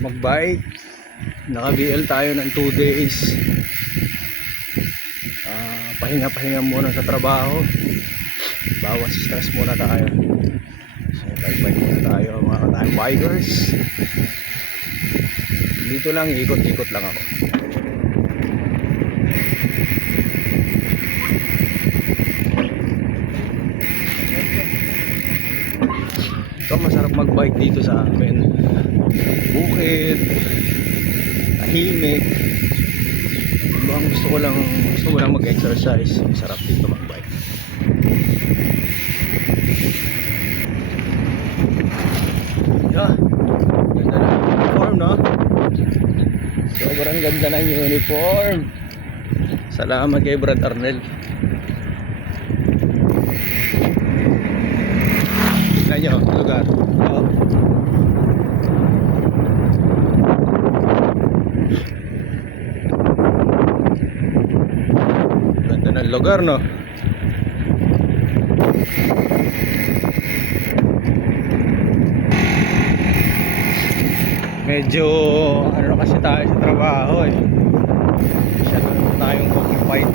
magbike. Naka-BL tayo ng 2 days. Ah, pahinga-pahinga muna sa trabaho. Bawas stress muna tayo. So, bike-bike muna tayo mga katayang bikers. Dito lang, ikot-ikot lang ako. Ito masarap magbike dito sa amin. Bukid, tahimik. Diba, ang gusto ko lang, gusto ko lang mag-exercise. Masarap dito magbike. Yeah. Ganda na uniform, no? Sobrang ganda ng uniform. Salamat kay Brad Arnel. Tignan nyo, lugar. Oh. Ganda ng lugar, no? Medyo, ano kasi tayo sa trabaho eh. Masyado tayong occupied.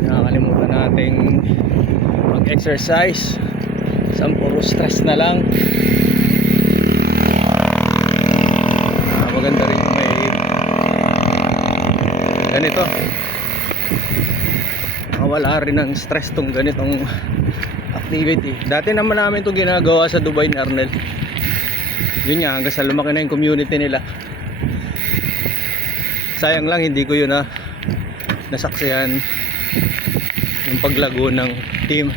Nakakalimutan nating mag-exercise. Isang puro stress na lang. Maganda rin may ganito. Mawala rin ng stress tong ganitong activity. Dati naman namin itong ginagawa sa Dubai ni Arnel. Yun nga, hanggang sa lumaki na yung community nila. Sayang lang hindi ko yun na nasaksihan yung paglago ng team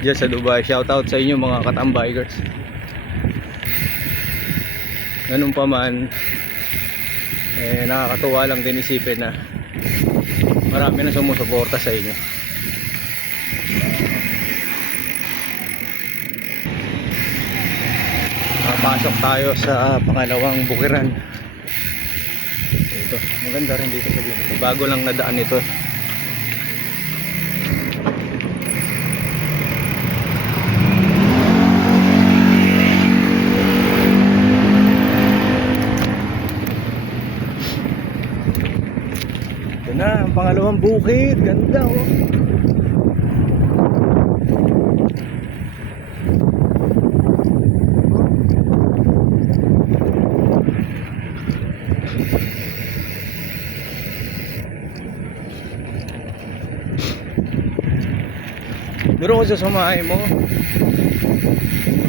dyan sa Dubai. Shoutout sa inyo mga katambikers. Ganun pa man, eh, nakakatuwa lang din isipin na marami na sumusuporta sa inyo. Papasok tayo sa pangalawang bukiran. Ito, maganda rin dito sa. Bago lang nadaan. Ito na, ang pangalawang bukid. Ganda oh. Duro ko sa sumahay mo.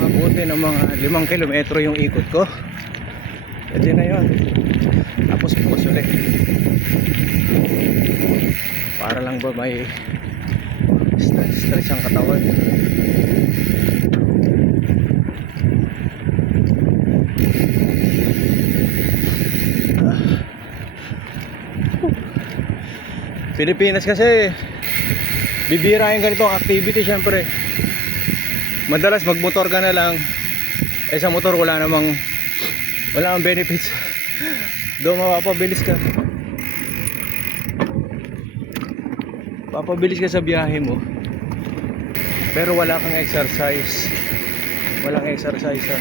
Mabuti ng mga limang kilometro yung ikot ko. Pwede na yun. Tapos bukas ulit. Para lang ba may stress, stress ang katawan. Ah. Pilipinas kasi bibira yung ganitong activity syempre madalas magmotor ka na lang eh sa motor wala namang wala namang benefits doon mapapabilis ka papabilis ka sa biyahe mo. Pero wala kang exercise. Walang exercise ha?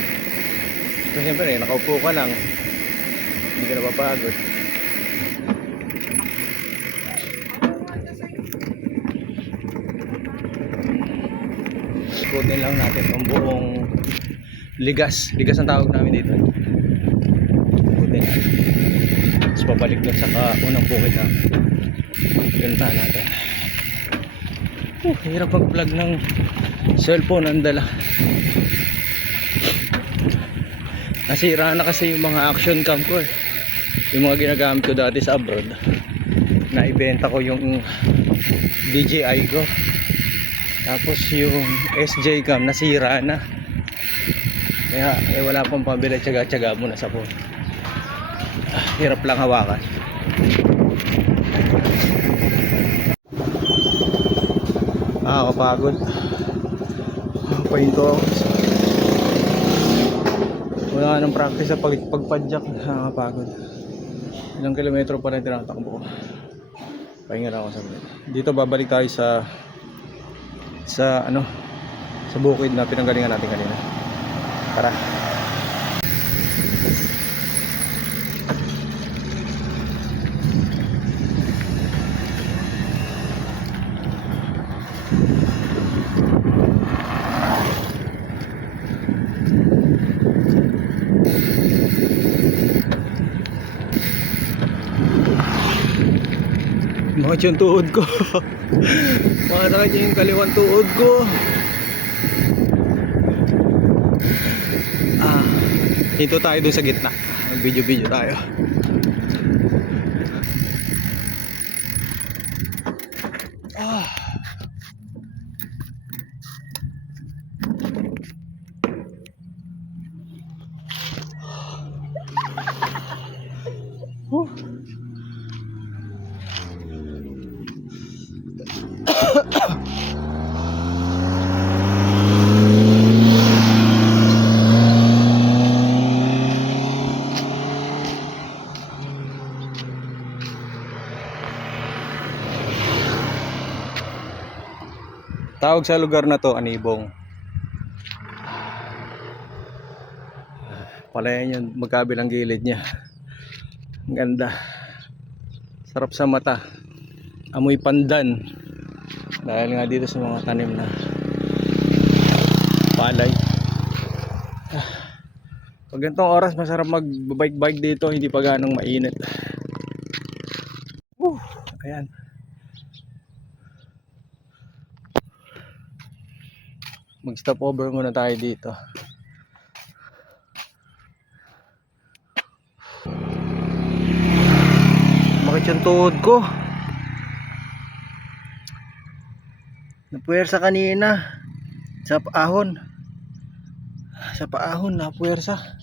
So syempre eh, nakaupo ka lang. Hindi ka napapagod. Ikutin lang natin ang buong ligas. Ligas ang tawag namin dito. Ikutin. Natin tapos pabalik doon sa unang bukid na pinuntahan natin uh, hirap mag vlog ng cellphone ang dala nasira na kasi yung mga action cam ko eh yung mga ginagamit ko dati sa abroad na ibenta ko yung DJI ko tapos yung SJ cam nasira na. Kaya eh, wala pang pambili tsaga-tsaga muna sa phone. Ah, hirap lang hawakan. Kapagod. Ah, pahinto ako. Wala nang practice sa pag pagpadyak. Ah, kapagod. Ilang kilometro pa rin tinatakbo ko. Pahinga lang ako sa Dito babalik tayo sa sa ano sa bukid na pinanggalingan natin kanina. Tara. Mga yung tuhod ko. Masakit yung kaliwang tuhod ko. Ah, dito tayo dun sa gitna. Mag-video-video tayo. Tawag sa lugar na to, Anibong. Palayan yun, magkabilang gilid niya. Ang ganda. Sarap sa mata. Amoy pandan. Dahil nga dito sa mga tanim na palay. Pag ganitong oras, masarap mag-bike-bike dito, hindi pa ganong mainit. Woo! Ayan. Mag-stop over muna tayo dito. Bakit yung tuhod ko? Napuwersa kanina. Sa paahon. Sa paahon, napuwersa.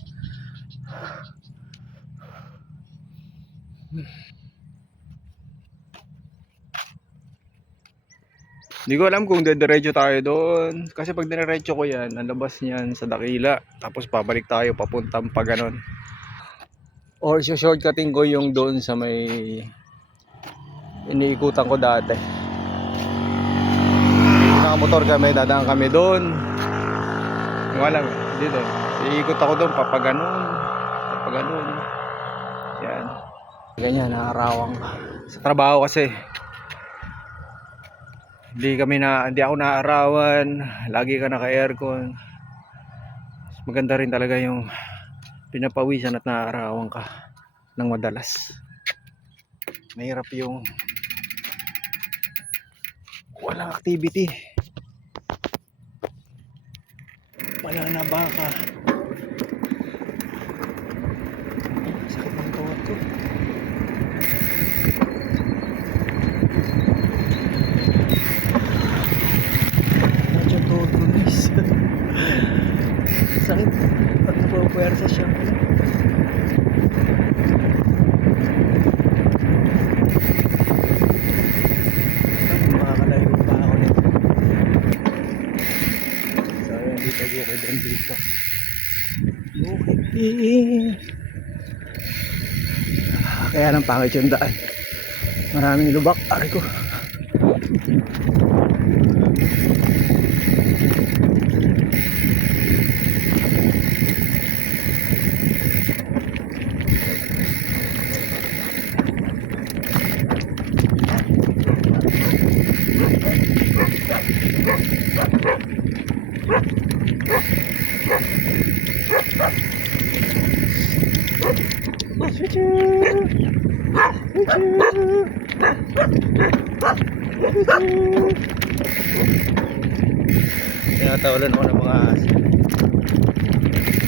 Hindi ko alam kung dediretso tayo doon. Kasi pag dineretso ko yan, ang labas niyan sa Dakila. Tapos pabalik tayo papuntang pa ganon. Or so shortcutting ko yung doon sa may iniikutan ko dati. Nakamotor kami, dadaan kami doon. Ko alam, dito. Iikot ako doon, papaganon. Papaganon. Yan. Ganyan, nakarawang. Sa trabaho kasi, hindi kami na hindi ako naarawan. Lagi ka naka aircon maganda rin talaga yung pinapawisan at naaarawan ka ng madalas. Mahirap yung walang activity. Wala na baka sakit ng tuhod ko Medyo tuhod ko guys. Sakit. Pag siya. Makakalayo pa ako nito. So ayun, dito bukid ang dito. Bukid din. Kaya lang pangit yung daan. Maraming lubak. Aray ko. Tinatawalan ako ng mga aso.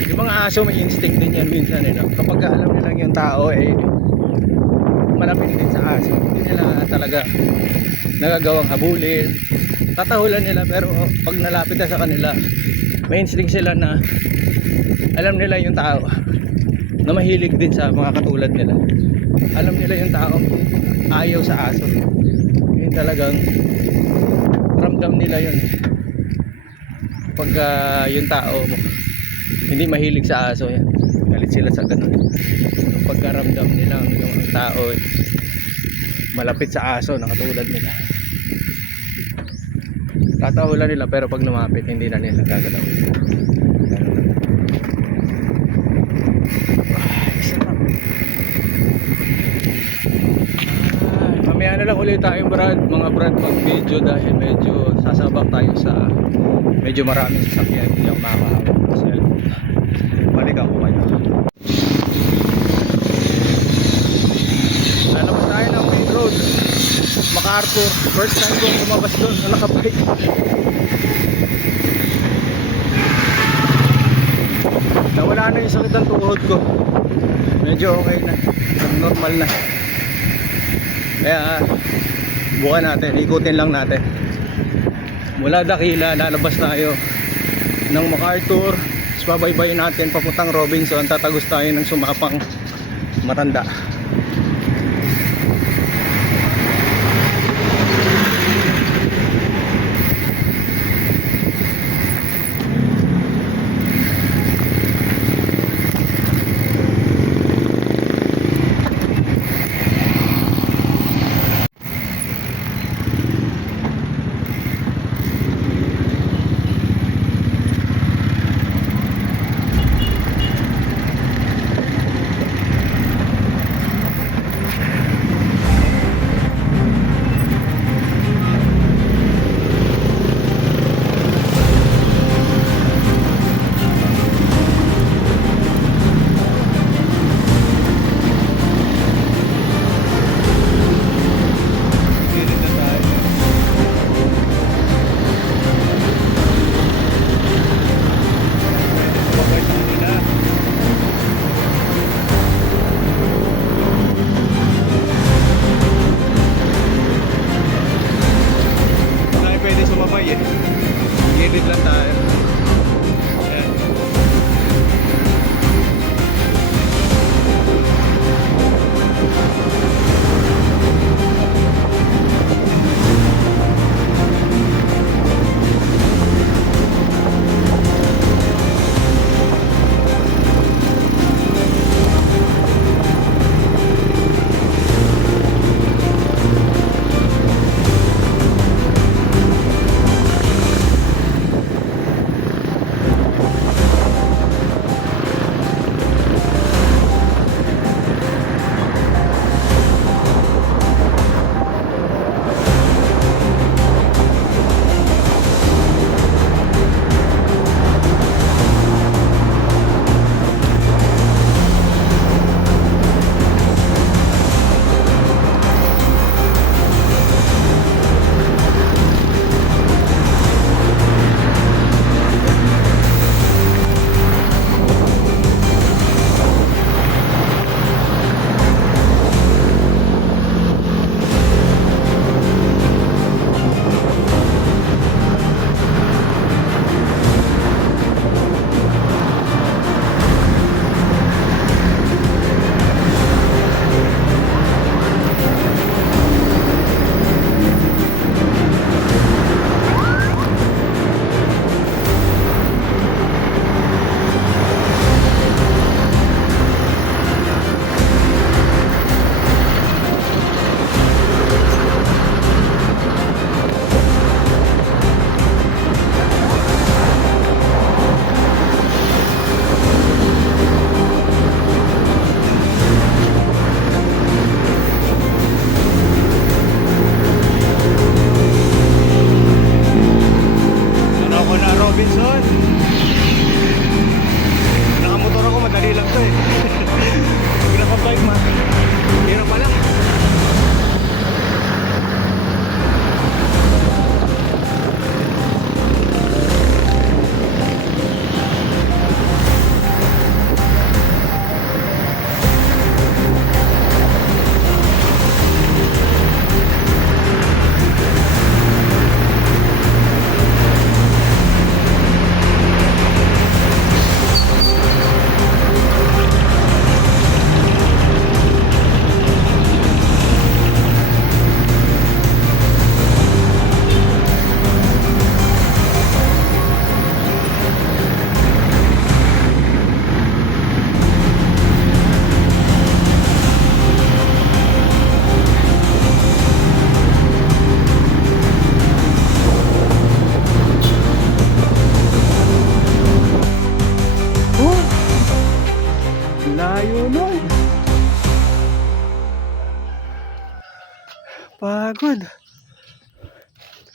Yung mga aso may instinct din yan minsan eh. No? Kapag alam nilang yung tao eh malapit din sa aso. Hindi nila talaga nagagawang habulin. Tatahulan nila pero pag nalapit na sa kanila may instinct sila na alam nila yung tao na mahilig din sa mga katulad nila. Alam nila yung tao ayaw sa aso. Yun talagang ramdam nila yun pagka yung tao hindi mahilig sa aso yan. Galit sila sa ganun. Pagkaramdam nila yung tao eh, malapit sa aso na katulad nila. Tatahulan nila pero pag lumapit hindi na nila gagalaw tayong brad, mga brad mag video dahil medyo sasabak tayo sa medyo maraming sasakyan hindi ako makakawin kasi balik ako kayo. Lalabas tayo ng main road. MacArthur first time kong lumabas doon na nakabike. Nawala na yung sakit ng tuhod ko. Medyo okay na. Normal na. Kaya subukan natin ikutin lang natin. Mula Dakila lalabas tayo ng MacArthur. Babaybayin natin papuntang Robinson. Tatagos tayo ng sumapang matanda.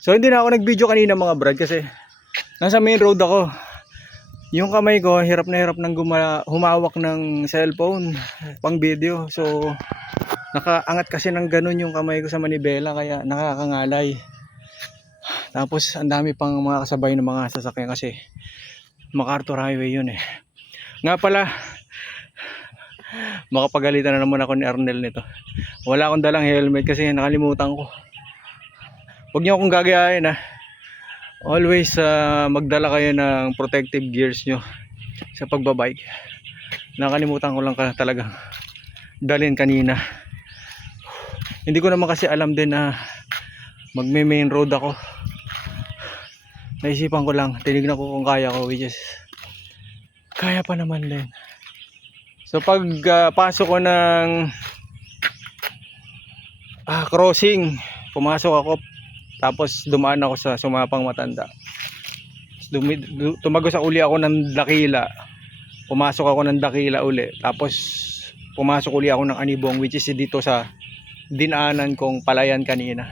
So hindi na ako nag-video kanina mga brad kasi nasa main road ako. Yung kamay ko hirap na hirap nang humawak ng cellphone pang video. So nakaangat kasi ng ganun yung kamay ko sa manibela kaya nakakangalay. Tapos ang dami pang mga kasabay ng mga sasakyan kasi MacArthur Highway yun eh. Nga pala makapagalitan na naman ako ni Arnel nito. Wala akong dalang helmet kasi nakalimutan ko. Huwag niyo akong gagayahin ha. Always ah, magdala kayo ng protective gears nyo sa pagbabike. Nakalimutan ko lang ka talaga dalhin kanina. Hindi ko naman kasi alam din na magme main road ako. Naisipan ko lang, tinignan ko kung kaya ko which is kaya pa naman din. So pag ah, pasok ko ng ah, crossing, pumasok ako tapos dumaan ako sa sumapang matanda. Dumi, du- tumagos sa uli ako ng dakila. Pumasok ako ng dakila uli. Tapos pumasok uli ako ng anibong which is dito sa dinaanan kong palayan kanina.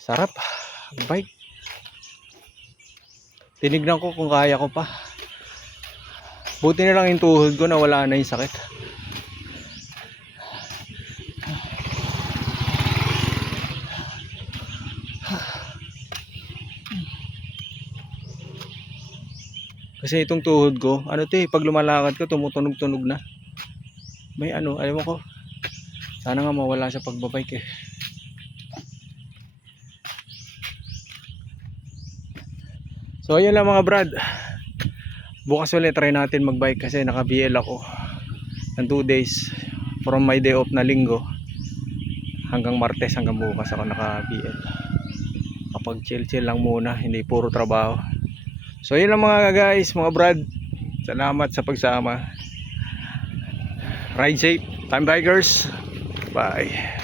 Sarap. Bike. Tinignan ko kung kaya ko pa. Buti na lang yung tuhod ko na wala na yung sakit. Kasi itong tuhod ko, ano to eh, pag lumalakad ko, tumutunog-tunog na. May ano, ayaw ko. Sana nga mawala sa pagbabike eh. So ayun lang mga brad. Bukas ulit try natin magbike kasi naka BL ako. Ng 2 days from my day off na linggo hanggang Martes hanggang bukas ako naka BL. Kapag chill chill lang muna, hindi puro trabaho. So yun lang mga guys, mga brad. Salamat sa pagsama. Ride safe, time bikers. Bye.